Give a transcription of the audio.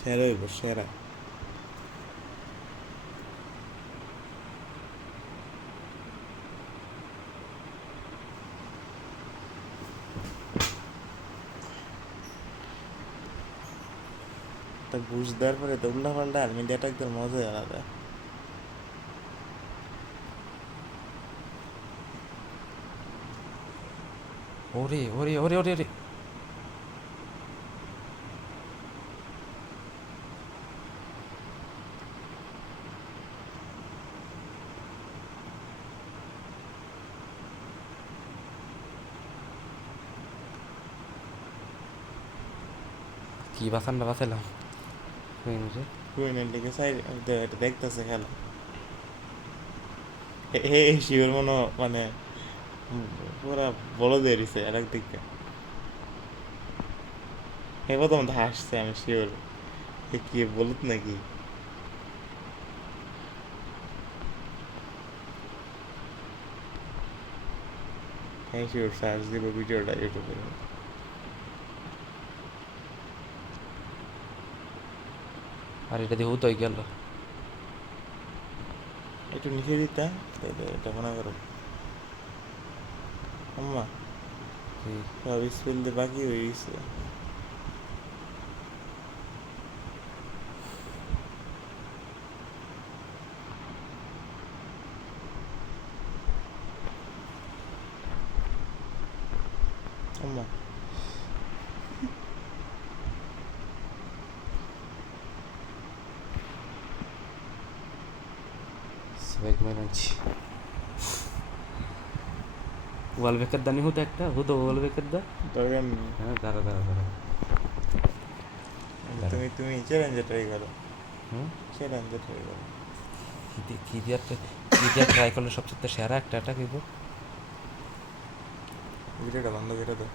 সেরা হইব সেরা। তা ঘুষ দেওয়ার পরে তো উল্টা পাল্টা আর্মি দিয়ে অ্যাটাক দেওয়ার মজাই আলাদা। ওরে ওরে ওরে ওরে ওরে, কি বাঁচান না বাঁচাইলাম রে। কুইনের দিকে সাইড এটা দেখতেছে খেলা। এই শিওর মনে মানে পুরা বড় দিয়ে দিছে অ্যাটাক দিকে। এই প্রথম তো হাসছে আমি শিওর। কি বলত নাকি? হ্যাঁ শিওর সার্চ দিব ভিডিওটা ইউটিউবে। আর এটা দিয়ে হুতোই গেল। একটু নিচে দিতা তাহলে এটা মনে করো। আম্মা সব স্কুল দিয়ে বাকি হয়ে গেছে। আম্মা স্বেগ মেরেছি। ওয়াল বেকার দানি হতো একটা, হতো ওয়াল বেকার দা। দরকার নেই। হ্যাঁ দাঁড়া দাঁড়া দাঁড়া দাঁড়া। তুমি চ্যালেঞ্জে ট্রাই করো। হুম, চ্যালেঞ্জে ট্রাই করো। কি দিয়ে ট্রাই করলে সবচেয়ে সেরা একটা অ্যাটাক হইব। ভিডিওটা বন্ধ করে দাও।